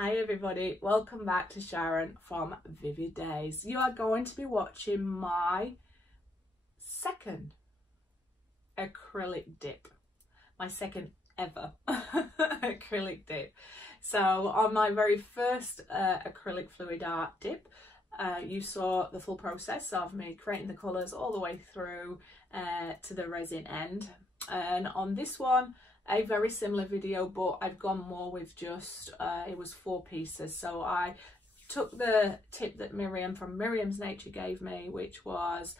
Hi everybody, welcome back to Sharon from Vivid Days. You are going to be watching my second acrylic dip, my second ever acrylic dip. So on my very first acrylic fluid art dip, you saw the full process of me creating the colours all the way through to the resin end, and on this one a very similar video, but I've gone more with just it was 4 pieces. So I took the tip that Miriam from Miriam's Nature gave me, which was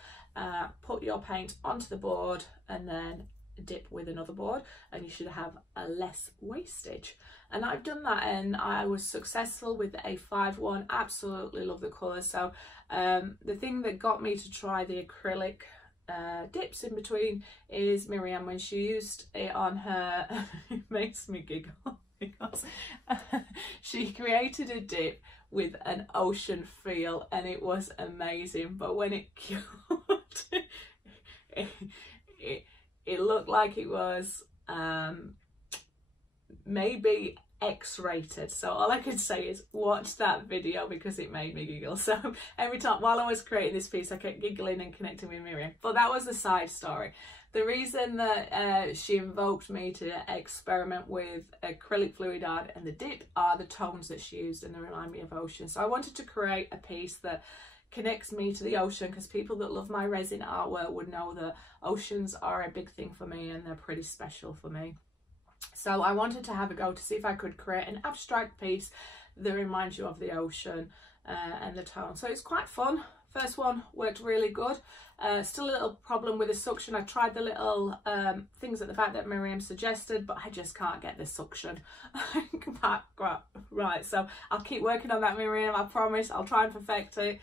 put your paint onto the board and then dip with another board, and you should have a less wastage. And I've done that and I was successful with the A5 one. Absolutely love the colours. So the thing that got me to try the acrylic dips in between is Miriam, when she used it on her it makes me giggle because she created a dip with an ocean feel and it was amazing, but when it cured it looked like it was maybe X-rated. So all I can say is watch that video because it made me giggle. So every time while I was creating this piece I kept giggling and connecting with Miriam. But that was the side story. The reason that she invoked me to experiment with acrylic fluid art and the dip are the tones that she used, and they remind me of ocean. So I wanted to create a piece that connects me to the ocean, because people that love my resin artwork would know that oceans are a big thing for me and they're pretty special for me. So I wanted to have a go to see if I could create an abstract piece that reminds you of the ocean and the tone. So it's quite fun. First one worked really good. Still a little problem with the suction. I tried the little things at the back that Miriam suggested, but I just can't get the suction back right. So I'll keep working on that, Miriam. I promise I'll try and perfect it.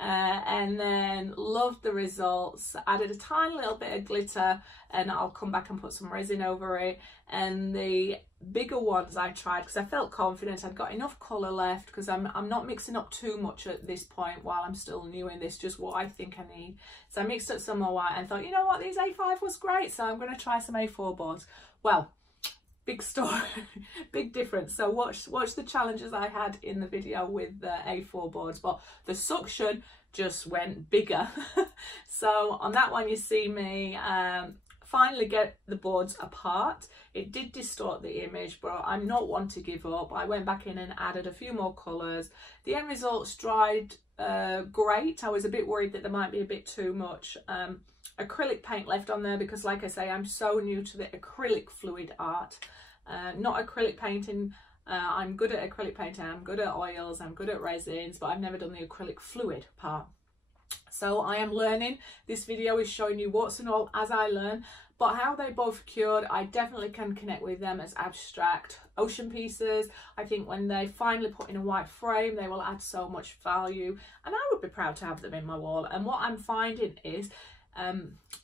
And then loved the results. Added a tiny little bit of glitter and I'll come back and put some resin over it. And the bigger ones I tried because I felt confident I'd got enough colour left, because I'm not mixing up too much at this point while I'm still new in this, just what I think I need. So I mixed up some more white and thought, you know what, these A5 was great, so I'm going to try some A4 boards. Well, big story, big difference. So watch the challenges I had in the video with the A4 boards, but the suction just went bigger. So on that one you see me finally get the boards apart. It did distort the image, but I'm not one to give up. I went back in and added a few more colours. The end results dried great. I was a bit worried that there might be a bit too much acrylic paint left on there, because like I say, I'm so new to the acrylic fluid art, not acrylic painting. I'm good at acrylic painting, I'm good at oils, I'm good at resins, but I've never done the acrylic fluid part. So I am learning. This video is showing you what's and all as I learn, but how they both cured, I definitely can connect with them as abstract ocean pieces. I think when they finally put in a white frame, they will add so much value, and I would be proud to have them in my wall. And what I'm finding is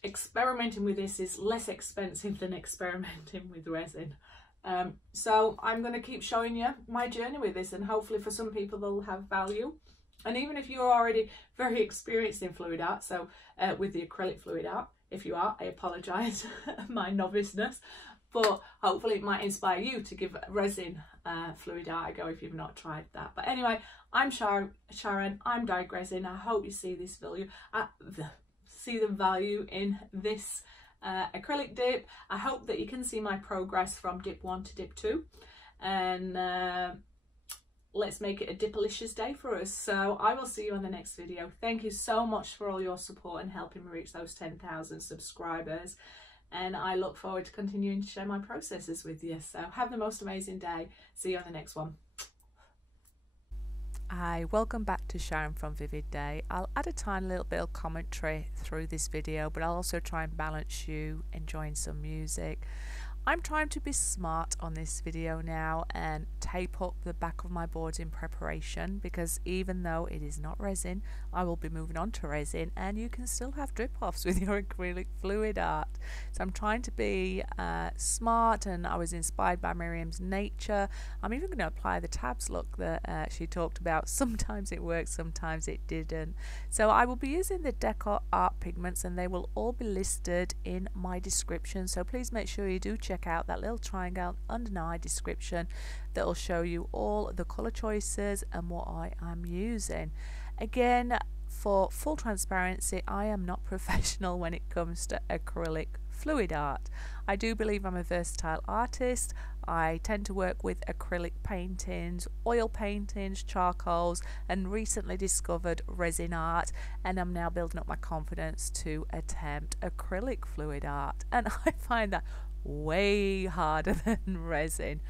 experimenting with this is less expensive than experimenting with resin. So I'm going to keep showing you my journey with this, and hopefully for some people they'll have value. And even if you're already very experienced in fluid art, so with the acrylic fluid art, if you are, I apologise my noviceness, but hopefully it might inspire you to give resin fluid art a go if you've not tried that. But anyway, I'm Sharon, I'm digressing. I hope you see this value, see the value in this acrylic dip. I hope that you can see my progress from dip 1 to dip 2, and let's make it a dipalicious day for us. So I will see you on the next video. Thank you so much for all your support and helping me reach those 10,000 subscribers, and I look forward to continuing to share my processes with you. So have the most amazing day. See you on the next one. Hi, welcome back to Sharon from Vivid Day. I'll add a tiny little bit of commentary through this video, but I'll also try and balance you enjoying some music. I'm trying to be smart on this video now and tape up the back of my boards in preparation, because even though it is not resin, I will be moving on to resin, and you can still have drip offs with your acrylic fluid art. So I'm trying to be smart, and I was inspired by Miriam's Nature. I'm even going to apply the tabs look that she talked about. Sometimes it worked, sometimes it didn't. So I will be using the Decor Art pigments, and they will all be listed in my description, so please make sure you do check check out that little triangle under my description that will show you all the colour choices and what I am using. Again, for full transparency, I am not professional when it comes to acrylic fluid art. I do believe I'm a versatile artist. I tend to work with acrylic paintings, oil paintings, charcoals, and recently discovered resin art, and I'm now building up my confidence to attempt acrylic fluid art, and I find that way harder than resin.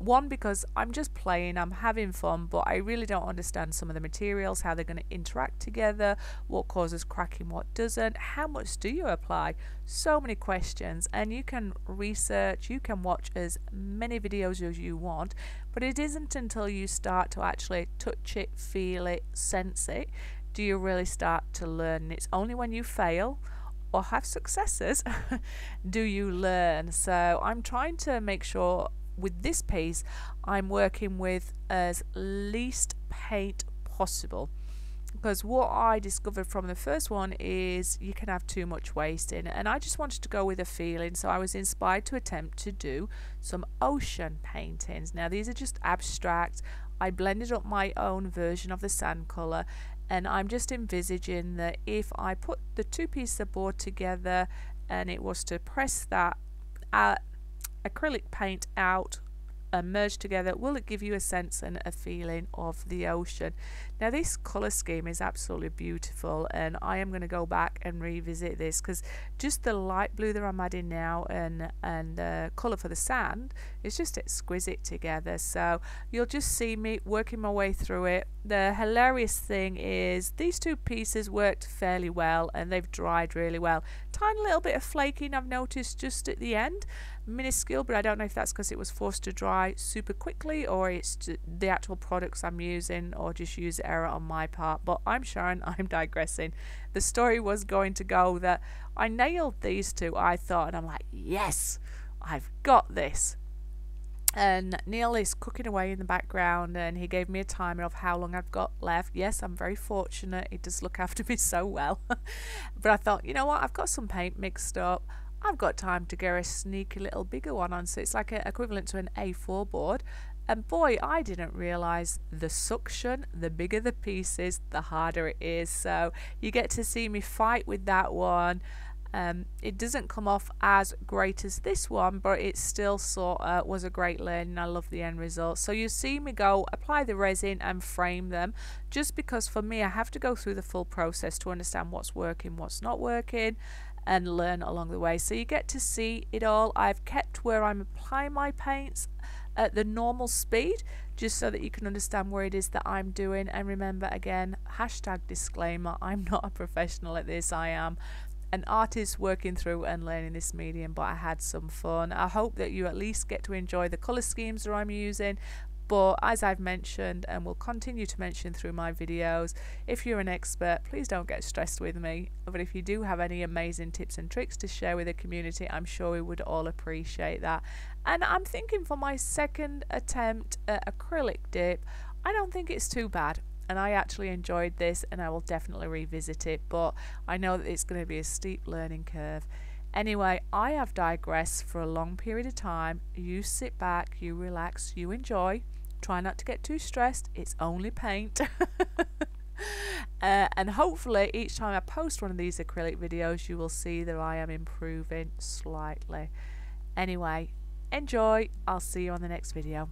One, because I'm just playing, I'm having fun, but I really don't understand some of the materials, how they're going to interact together, what causes cracking, what doesn't, how much do you apply? So many questions, and you can research, you can watch as many videos as you want, but it isn't until you start to actually touch it, feel it, sense it, do you really start to learn. And it's only when you fail or have successes do you learn. So I'm trying to make sure with this piece I'm working with as least paint possible, because what I discovered from the first one is you can have too much waste in it, and I just wanted to go with a feeling, so I was inspired to attempt to do some ocean paintings. Now these are just abstract. I blended up my own version of the sand colour, and I'm just envisaging that if I put the two pieces of board together and it was to press that acrylic paint out and merge together, will it give you a sense and a feeling of the ocean? Now this colour scheme is absolutely beautiful, and I am going to go back and revisit this, because just the light blue that I'm adding now and the colour for the sand is just exquisite together. So you'll just see me working my way through it. The hilarious thing is these two pieces worked fairly well and they've dried really well. Tiny little bit of flaking I've noticed just at the end, minuscule, but I don't know if that's because it was forced to dry super quickly or it's the actual products I'm using or just user error on my part. But I'm Sharon, I'm digressing. The story was going to go that I nailed these two, I thought, and I'm like, yes, I've got this. And Neil is cooking away in the background, and he gave me a timer of how long I've got left. Yes, I'm very fortunate, he does look after me so well. But I thought, you know what, I've got some paint mixed up, I've got time to get a sneaky little bigger one on, so it's like equivalent to an A4 board. And boy, I didn't realise the suction, the bigger the pieces, the harder it is. So you get to see me fight with that one. It doesn't come off as great as this one, but it still sort of was a great learning. I love the end result. So you see me go apply the resin and frame them, just because for me I have to go through the full process to understand what's working, what's not working, and learn along the way. So you get to see it all. I've kept where I'm applying my paints at the normal speed, just so that you can understand where it is that I'm doing. And remember, again, hashtag disclaimer, I'm not a professional at this. I am an artist working through and learning this medium, but I had some fun. I hope that you at least get to enjoy the colour schemes that I'm using. But as I've mentioned and will continue to mention through my videos, if you're an expert, please don't get stressed with me. But if you do have any amazing tips and tricks to share with the community, I'm sure we would all appreciate that. And I'm thinking for my second attempt at acrylic dip, I don't think it's too bad. And I actually enjoyed this, and I will definitely revisit it, but I know that it's going to be a steep learning curve. Anyway, I have digressed for a long period of time. You sit back, you relax, you enjoy. Try not to get too stressed. It's only paint. And hopefully each time I post one of these acrylic videos, you will see that I am improving slightly. Anyway, enjoy. I'll see you on the next video.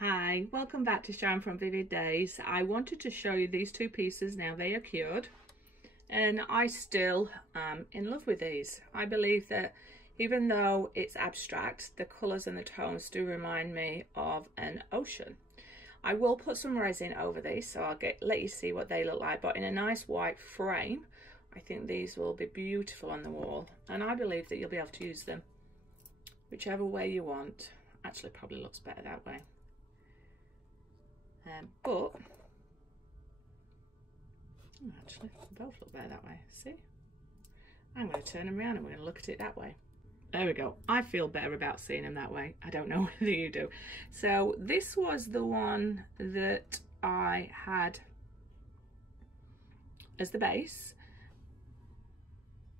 Hi, welcome back to Shine from Vivid Days. I wanted to show you these two pieces now. They are cured and I still am in love with these. I believe that even though it's abstract, the colours and the tones do remind me of an ocean. I will put some resin over these, so I'll let you see what they look like, but in a nice white frame. I think these will be beautiful on the wall, and I believe that you'll be able to use them whichever way you want. Actually, probably looks better that way. But actually, they both look better that way. See? I'm going to turn them around and we're going to look at it that way. There we go. I feel better about seeing them that way. I don't know whether you do. So this was the one that I had as the base.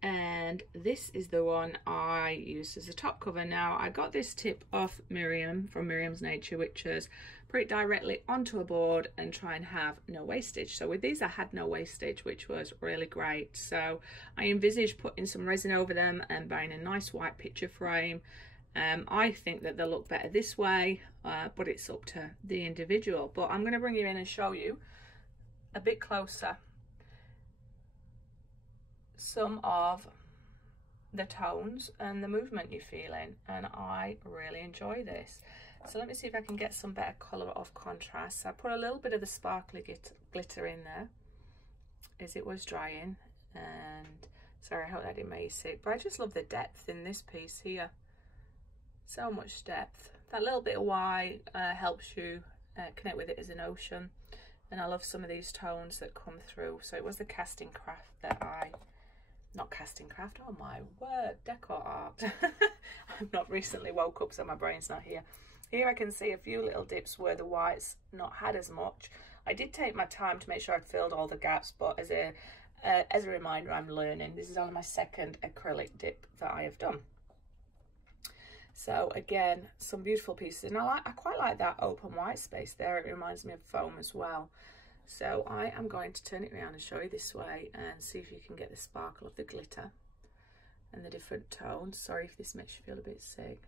And this is the one I used as a top cover. Now, I got this tip off Miriam from Miriam's Nature, which is put it directly onto a board and try and have no wastage. So with these, I had no wastage, which was really great. So I envisaged putting some resin over them and buying a nice white picture frame. I think that they'll look better this way, but it's up to the individual. But I'm going to bring you in and show you a bit closer some of the tones and the movement you're feeling, and I really enjoy this. So let me see if I can get some better colour of contrast. So I put a little bit of the sparkly glitter in there as it was drying, and sorry, I hope that didn't make you sick, but I just love the depth in this piece here. So much depth. That little bit of white helps you connect with it as an ocean, and I love some of these tones that come through. So it was the casting craft that not casting craft, oh my word, decor art. I've not recently woke up, so my brain's not here. Here I can see a few little dips where the white's not had as much. I did take my time to make sure I'd filled all the gaps, but as a reminder, I'm learning. This is only my second acrylic dip that I have done. So again, some beautiful pieces, and I quite like that open white space there. It reminds me of foam as well. So I am going to turn it around and show you this way and see if you can get the sparkle of the glitter and the different tones. Sorry if this makes you feel a bit sick.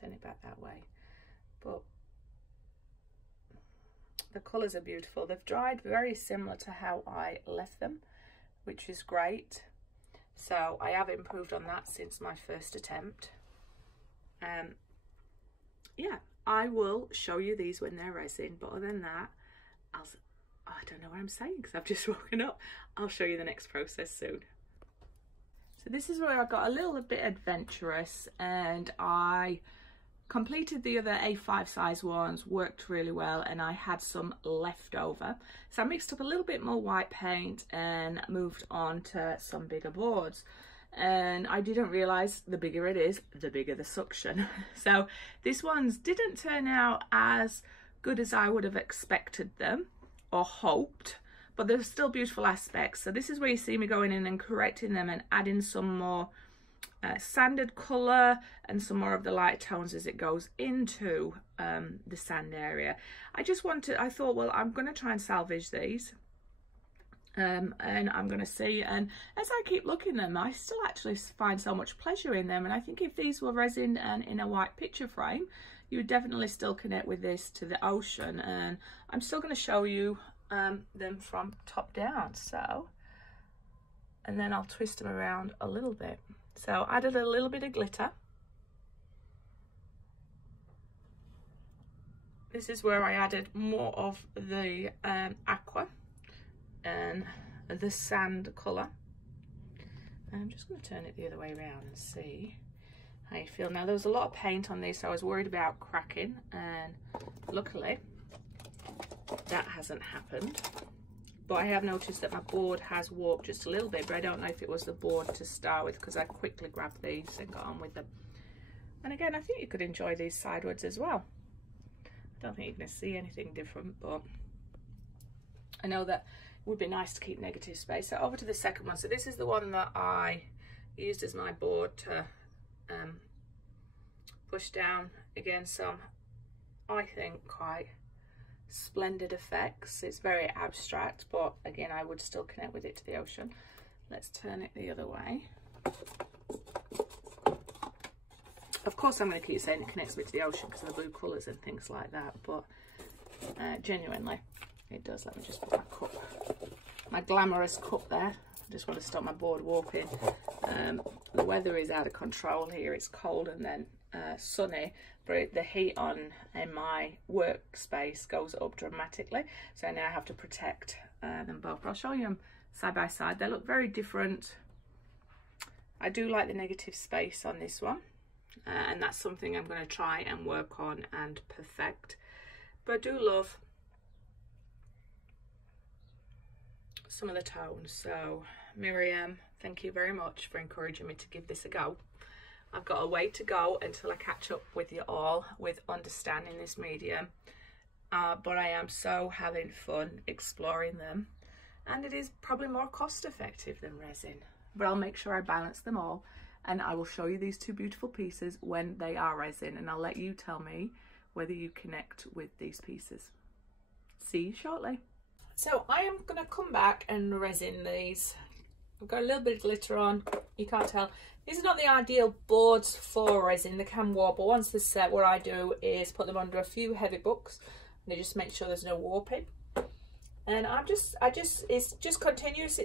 Turn it back that way. But the colours are beautiful. They've dried very similar to how I left them, which is great. So I have improved on that since my first attempt. Yeah, I will show you these when they're resin, but other than that, I don't know what I'm saying because I've just woken up. I'll show you the next process soon. So this is where I got a little bit adventurous, and I completed the other A5 size ones, worked really well, and I had some left over. So I mixed up a little bit more white paint and moved on to some bigger boards. And I didn't realise the bigger it is, the bigger the suction. So these ones didn't turn out as good as I would have expected them or hoped, but there's still beautiful aspects. So this is where you see me going in and correcting them and adding some more sanded colour and some more of the light tones as it goes into the sand area. I thought, well, I'm going to try and salvage these. And I'm going to see, and as I keep looking at them, I still actually find so much pleasure in them. And I think if these were resin and in a white picture frame, you would definitely still connect with this to the ocean. And I'm still going to show you them from top down. So, and then I'll twist them around a little bit. So I added a little bit of glitter. This is where I added more of the aqua and the sand colour. I'm just going to turn it the other way around and see how you feel. Now there was a lot of paint on these, so I was worried about cracking, and luckily that hasn't happened. But I have noticed that my board has warped just a little bit, but I don't know if it was the board to start with, because I quickly grabbed these and got on with them. And again, I think you could enjoy these sideways as well. I don't think you're going to see anything different, but I know that it would be nice to keep negative space. So over to the second one. So this is the one that I used as my board to push down. Again, some, I think, quite splendid effects. It's very abstract, but again, I would still connect with it to the ocean. Let's turn it the other way. Of course I'm going to keep saying it connects me to the ocean because of the blue colours and things like that, but genuinely it does. Let me just put my cup, my glamorous cup there. I just want to stop my board walking. The weather is out of control here. It's cold and then sunny, but the heat on in my workspace goes up dramatically, so now I have to protect them both. But I'll show you them side by side. They look very different. I do like the negative space on this one, and that's something I'm going to try and work on and perfect. But I do love some of the tones. So Miriam, thank you very much for encouraging me to give this a go. I've got a way to go until I catch up with you all with understanding this medium, but I am so having fun exploring them, and it is probably more cost effective than resin, but I'll make sure I balance them all, and I will show you these two beautiful pieces when they are resin, and I'll let you tell me whether you connect with these pieces. See you shortly. So I am going to come back and resin these. I've got a little bit of glitter on, you can't tell. These are not the ideal boards for resin, they can warp, but once they're set, what I do is put them under a few heavy books, and I just make sure there's no warping. And it's just continuous.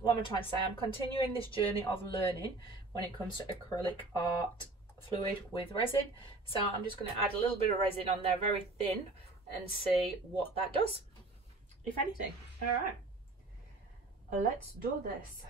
What am I trying to say? I'm continuing this journey of learning when it comes to acrylic art fluid with resin. So I'm just going to add a little bit of resin on there, very thin, and see what that does, if anything. All right, let's do this.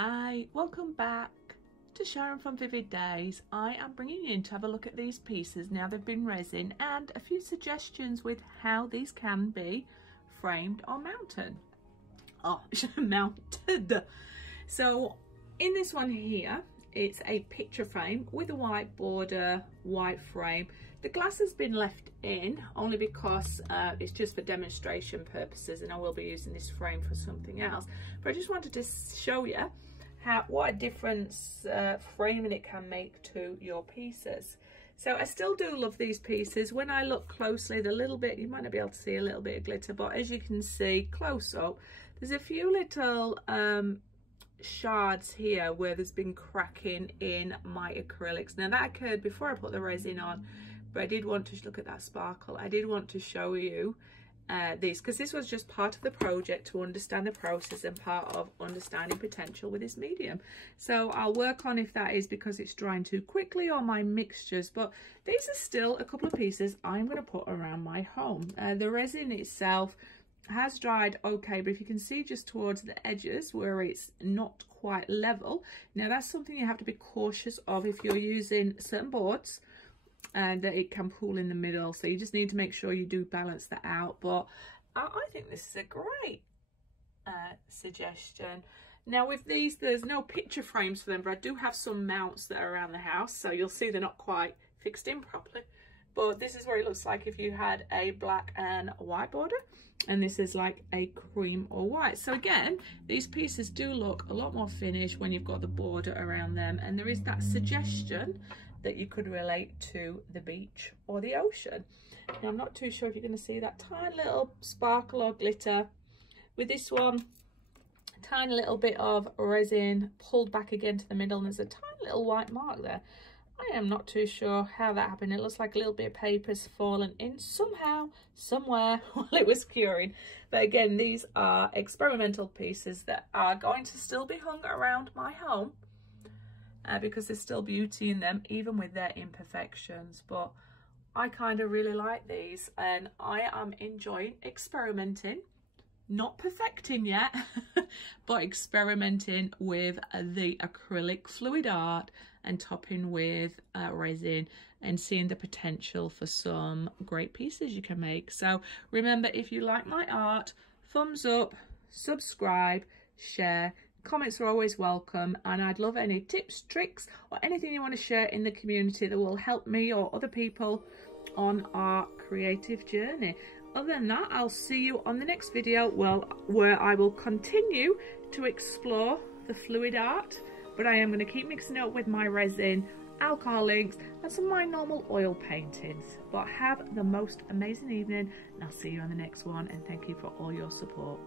Hi, welcome back to Sharon from Vivid Days. I am bringing you in to have a look at these pieces now they've been resin, and a few suggestions with how these can be framed or mounted. Mounted. So in this one here, it's a picture frame with a white border, white frame. The glass has been left in only because it's just for demonstration purposes, and I will be using this frame for something else. But I just wanted to show you what a difference framing it can make to your pieces. So I still do love these pieces. When I look closely, the little bit, you might not be able to see a little bit of glitter, but as you can see close up, there's a few little shards here where there's been cracking in my acrylics. Now that occurred before I put the resin on, but I did want to look at that sparkle. I did want to show you these, because this was just part of the project to understand the process and part of understanding potential with this medium. So I'll work on if that is because it's drying too quickly or my mixtures, but these are still a couple of pieces I'm going to put around my home. The resin itself has dried okay, but if you can see just towards the edges where it's not quite level, now that's something you have to be cautious of if you're using certain boards, and that it can pool in the middle, so you just need to make sure you do balance that out. But I think this is a great suggestion. Now with these, there's no picture frames for them, but I do have some mounts that are around the house, so you'll see they're not quite fixed in properly. But this is what it looks like if you had a black and white border, and this is like a cream or white. So again, these pieces do look a lot more finished when you've got the border around them, and there is that suggestion that you could relate to the beach or the ocean. Now I'm not too sure if you're going to see that tiny little sparkle or glitter. With this one, a tiny little bit of resin pulled back again to the middle, and there's a tiny little white mark there. I am not too sure how that happened. It looks like a little bit of paper's fallen in somehow, somewhere while it was curing. But again, these are experimental pieces that are going to still be hung around my home, because there's still beauty in them even with their imperfections. But I kind of really like these, and I am enjoying experimenting, not perfecting yet, but experimenting with the acrylic fluid art and topping with resin and seeing the potential for some great pieces you can make. So remember, if you like my art, thumbs up, subscribe, share. Comments are always welcome, and I'd love any tips, tricks, or anything you want to share in the community that will help me or other people on our creative journey. Other than that, I'll see you on the next video, where I will continue to explore the fluid art, but I am going to keep mixing it up with my resin, alcohol inks, and some of my normal oil paintings. But have the most amazing evening, and I'll see you on the next one, and thank you for all your support.